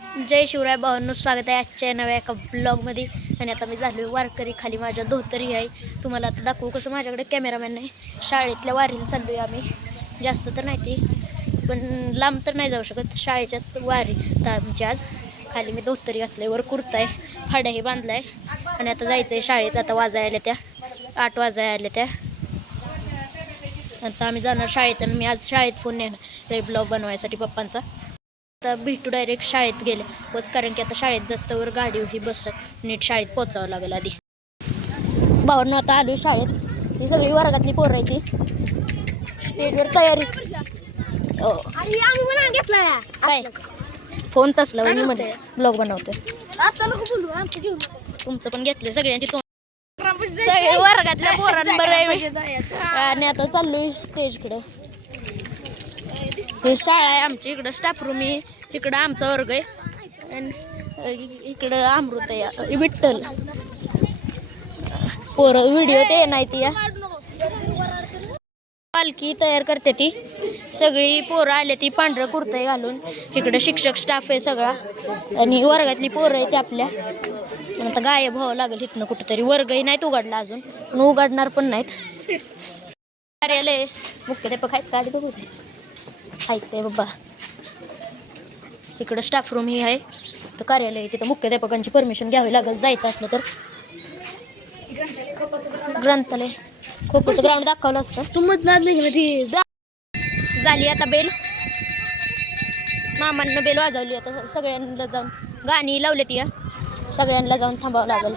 जय शिवराय भावांनो स्वागत आहे आजच्या नव्या एका ब्लॉगमध्ये आणि आता मी झालो वारकरी खाली माझ्या धोतरी आहे. तुम्हाला आता दाखवू कसं माझ्याकडे कॅमेरामॅन नाही शाळेतल्या वारीला चाललो आहे आम्ही. जास्त तर नाही ती पण लांब तर नाही जाऊ शकत. शाळेच्या वारी तर आमची आज खाली मी धोतरी घातलं वर कुर्ता आहे फाड्याही बांधला आहे आणि आता जायचं आहे शाळेत आता वाजाय आल्या त्या आठ वाजाय आल्या त्या. आता आम्ही जाणार शाळेत आणि मी आज शाळेत फोन नेणार ब्लॉग बनवायसाठी पप्पांचा. आता भेटू डायरेक्ट शाळेत गेले. पोच कारण की आता शाळेत जास्त वर गाडी ही बस नीट शाळेत पोचावं लागेल आधी. भावांनो आता आलो शाळेत. ही सगळी वर्गातली पोरं आहे ती स्टेजवर तयारी. हो. काय? फोन तसला मी मध्ये. ब्लॉग बनवते. तुमचं पण घेतलं सगळ्यांची सगळे वर्गातल्या पोरांबर आणि आता चाललोय स्टेजकडे ही शाळा आहे आमची इकडं स्टाफ रूम आहे इकडं आमचा वर्ग आहे. आणि इकडं अमृत आहे विठ्ठल. पोरं व्हिडिओ ते नाही ती या. पालखी तयार करते ती. सगळी पोरं आले ती पांढरं कुर्तं घालून. इकडं शिक्षक स्टाफ आहे सगळा. आणि वर्गातली पोरं आहे ते आपल्या आता गायब व्हावं लागेल इथनं कुठंतरी. वर्गही नाहीत उघडला अजून. पण उघडणार पण नाहीत. कार्यालय मुख्याध्यापक आहेत का? आधी बघू दे. आहेत ते बाबा. इकडं स्टाफ रूम ही आहे. तर कार्यालय आहे. तिथं मुख्याध्यापकांची परमिशन घ्यावी लागेल. जायचं असलं तर. ग्रंथालय. खो खोचं ग्राउंड दाखवलं असतं. झाली आता बेल. मामांना बेल वाजवली आता सगळ्यांना जाऊन. गाणी लावली ती या सगळ्यांना जाऊन थांबावं लागेल.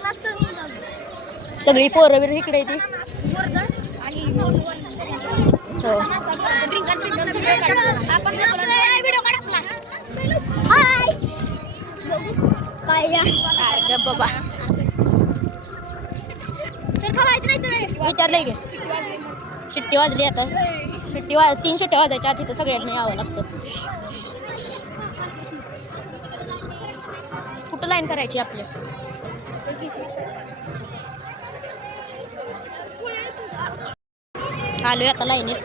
सगळी पोरं बिरं इकडे ती. हो. बाबा. विचारलंय गे शिट्टी वाजली आता. शिट्टी वाज तीन शिट्ट्या वाजायच्या आधी तर सगळ्यांना यावं लागतं. कुठं लाईन करायची आपल्या आलोय आता लाईनीत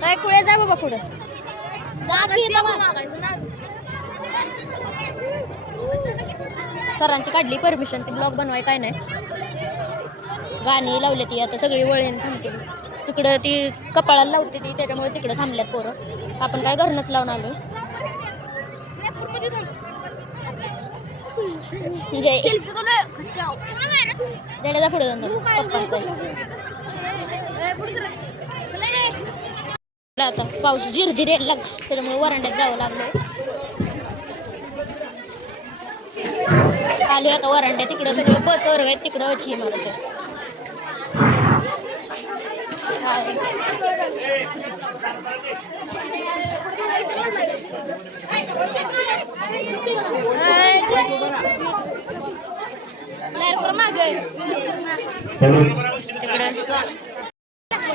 काय कुळे जा बाबा पुढं. सरांची काढली परमिशन ती ब्लॉग बनवाय काय नाही. गाणी लावली ती आता सगळी वळीन थांबते तिकडं ती कपाळाला लावते ती त्याच्यामुळे तिकडं थांबल्यात पोरं. आपण काय घरूनच लावून आलो. देण्याचा पुढे जाऊन पप्पांचा. आता पाऊस झिरझिर यायला लाग त्याच्यामुळे वरांड्यात जावं लागलं आलोय आता वरांड्या तिकडं सगळं बस वर्ग आहेत तिकडं अच्छी इमारत तिकडं.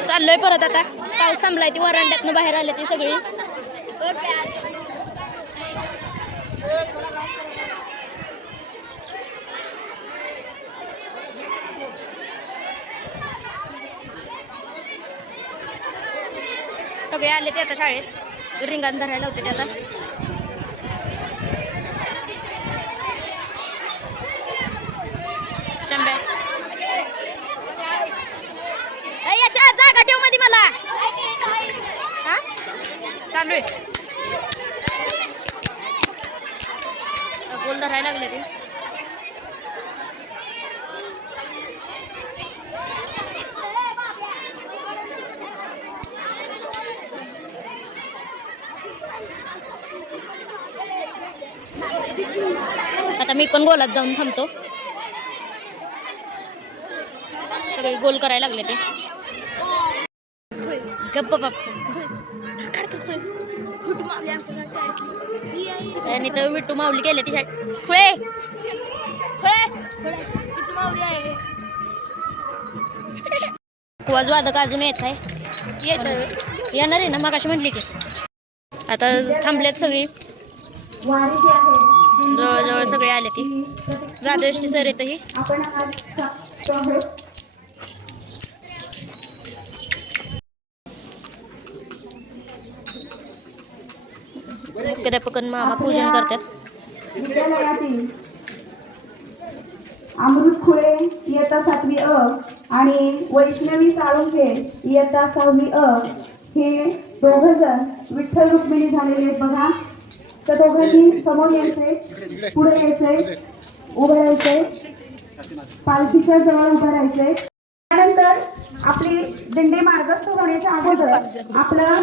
चाललोय परत आता. पाऊस थांबलाय ती वरांड्यातनं बाहेर आले ती सगळी. सगळे आले ते आता शाळेत. रिंगाण धरायला होते ते आता शंभ्या ए, यशा जागा ठेवमध्ये मला हा चालू गोल धरायला लागले ते. आता मी पण गोलात जाऊन थांबतो. सगळे गोल करायला लागले ते. गप्प बाप आणि तर विट्टू माऊली गेले ती शाळेत खुळे! कुवाज वादक अजून येत आहे. येत येणार आहे ना? मगाशी म्हटली की. आता थांबलेत सगळी. जवळजवळ सगळे आले ती. जाधवेष्टी सर येतही. मुख्याध्यापक मामा पूजन करतात. अमृत खुळे इयत्ता सातवी अ आणि वैष्णवी साळुंखे इयत्ता सहावी अ हे दोघ जण विठ्ठल रुक्मिणी झालेले आहेत बघा. तर दोघांनी समोर यायचे पुढे यायचे उभं राहायचे. पालखीच्या जवळ उभं राहायचे. त्यानंतर आपली दिंडी मार्गस्थ होण्याच्या अगोदर आपलं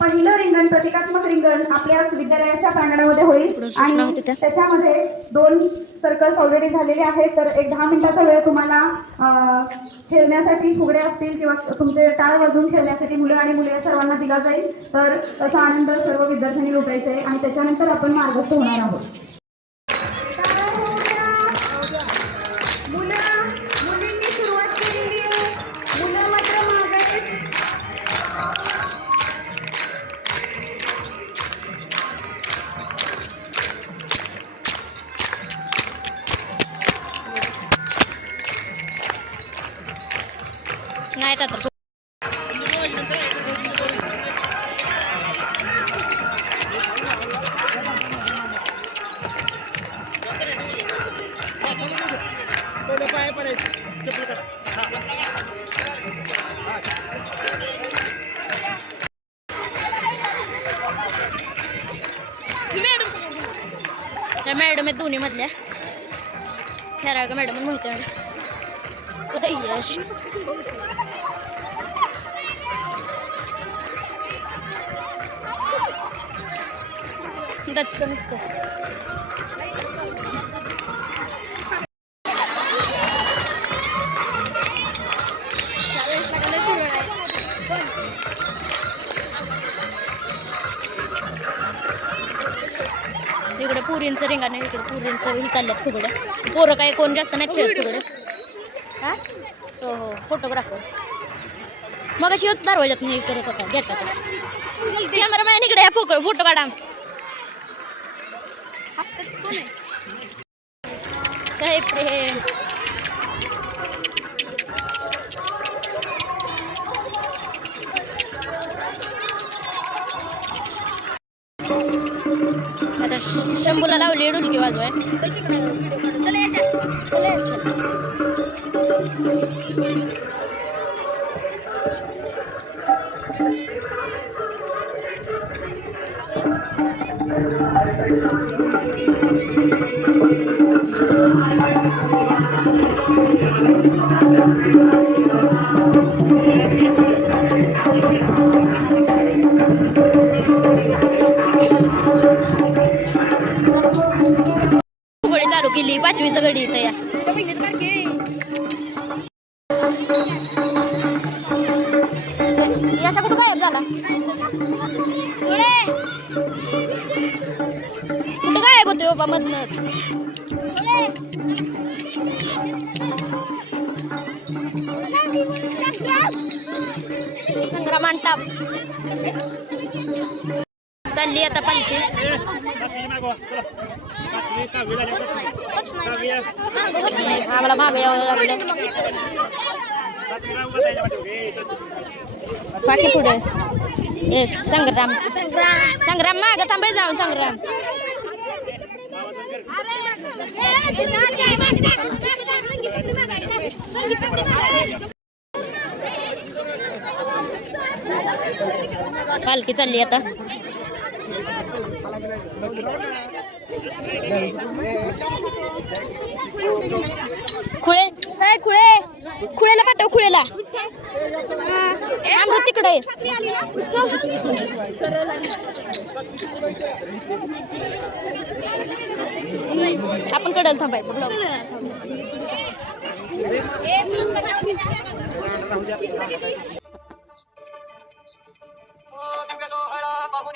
पहिलं रिंगण प्रतिकात्मक रिंगण आपल्या विद्यालयाच्या प्रांगणामध्ये होईल. आणि. त्याच्यामध्ये दोन सर्कल्स ऑलरेडी झालेले आहेत. तर एक दहा मिनिटाचा वेळ तुम्हाला अं, खेळण्यासाठी फुगडे असतील किंवा तुमचे टाळ वाजवून खेळण्यासाठी मुलं आणि मुले सर्वांना दिला जाईल. तर त्याचा आनंद सर्व विद्यार्थ्यांनी लुटायचा आहे आणि त्याच्यानंतर आपण मार्गस्थ होणार आहोत. त्या मॅडम आहेत दोन्ही मधल्या. खेळा का मॅडम माहिती आहे यश दचकं नुसतं. पुरींचं आहे इकडे पुरींचं ही चालल्यात फुगडं. पोरं काय कोण जास्त नाही खेळत फुगडं. हा? हो हो फोटोग्राफर मग अशी होत दरवाजात नाही करत होता गेटाच्या. कॅमेरामॅन इकडे या फोटो फोटो काढा. काय प्रेम? शंभूला लावली डुलकी वाजवाय चला याच्यात. पाचवीचं गडी इथं या. याचा कुठं गायब झाला? कुठं गायब होते बाबा मधनच? संग्राम टाप चालली आता पालखी. आम्हाला मागे यावं लागलं बाकी पुढे. येस संग्राम. संग्राम माग थांबे जाऊन संग्राम. पालखी चालली आता. खुळे काय खुळे खुळेला पाठव खुळेला. अमृत तिकडे आपण कडल थांबायचं ब्लॉग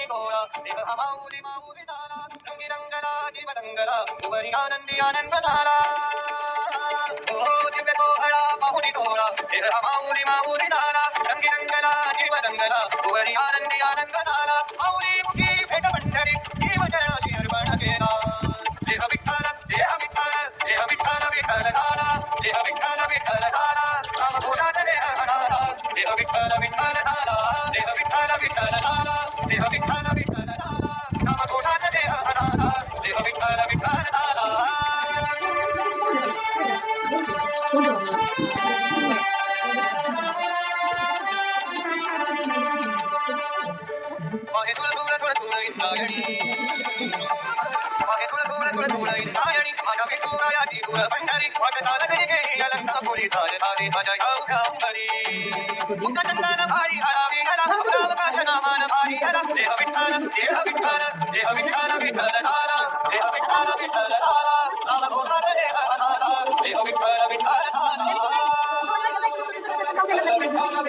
सोहळा पाहुणी गोळा देव हा माऊली माऊली झाला रंगी रंगला जीव रंगला उभरी आनंदी आनंद झाला ओ दिव्य सोहळा पाहुणी गोळा देव हा माऊली माऊली झाला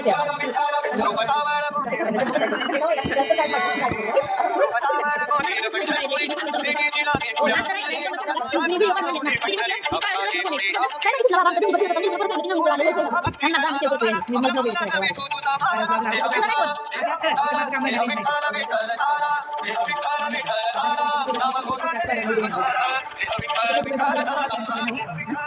Yeah. माझे तुळ तुळ तुळ तुळ इंद्रायणी माझ्या विठुरायाची तुळ पंढरी वाट चालत गेली अलंकापुरी साजधारी माझ्या ह्या उघ्या मुख चंदन भारी हरावी हरा रामकाश नामान भारी हरा देह विठ्ठल देह विठ्ठल देह विठ्ठल विठ्ठल झाला देह विठ्ठल विठ्ठल झाला राम भोगाड देह झाला देह विठ्ठल विठ्ठल झाला उभरी आनंदी आनंद झाला ओ दिव्य सोहळा पाहुणी तोळा देह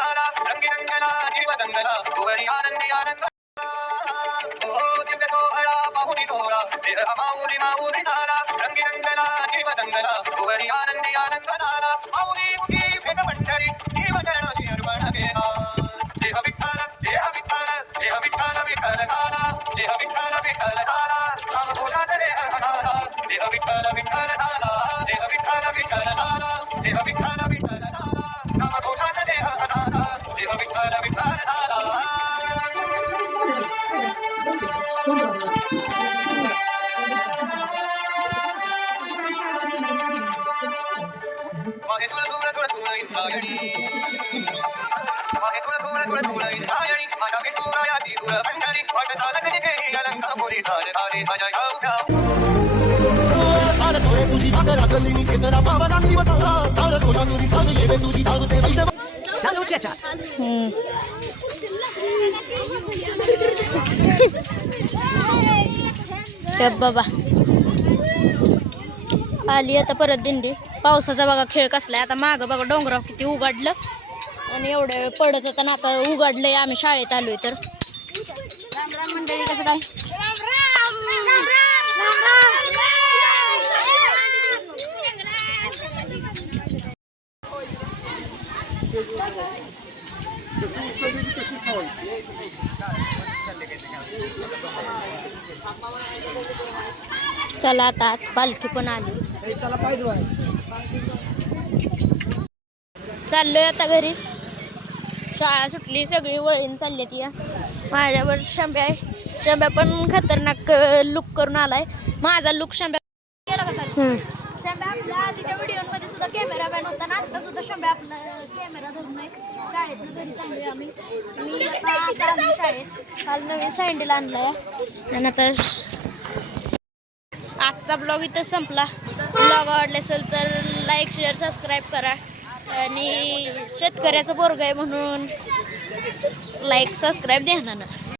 ते बाबा. आली आता परत दिंडी. पावसाचा बघा खेळ कसलाय आता मागं बघा डोंगराव किती उघडलं. आणि एवढ्या वेळ पडत होतं ना आता उघडलंय. आम्ही शाळेत आलोय तर. राम राम मंडळी कसं काय? चला आता पालखी पण आली. चाललोय आता घरी. शाळा सुटली सगळी वळीन चालली ती माझ्यावर शंभ्या आहे. शंभ्या पण खतरनाक लुक करून आलाय. माझा लुक शंभ्या केला का चालू? शंभ्या सुद्धा कॅमेरामॅन होता ना आता सुद्धा शंभ्या आपला कॅमेरा धरून आहे शाळेत घरी चाललोय आम्ही. मी आता आता आली शाळेत. काल नवीन सँडल आणलाय. आणि आता आजचा ब्लॉग इथं संपला. ब्लॉग आवडला असेल तर लाईक शेअर सबस्क्राईब करा. आणि शेतकऱ्याचं पोरग आहे म्हणून लाईक सबस्क्राईब द्या ना.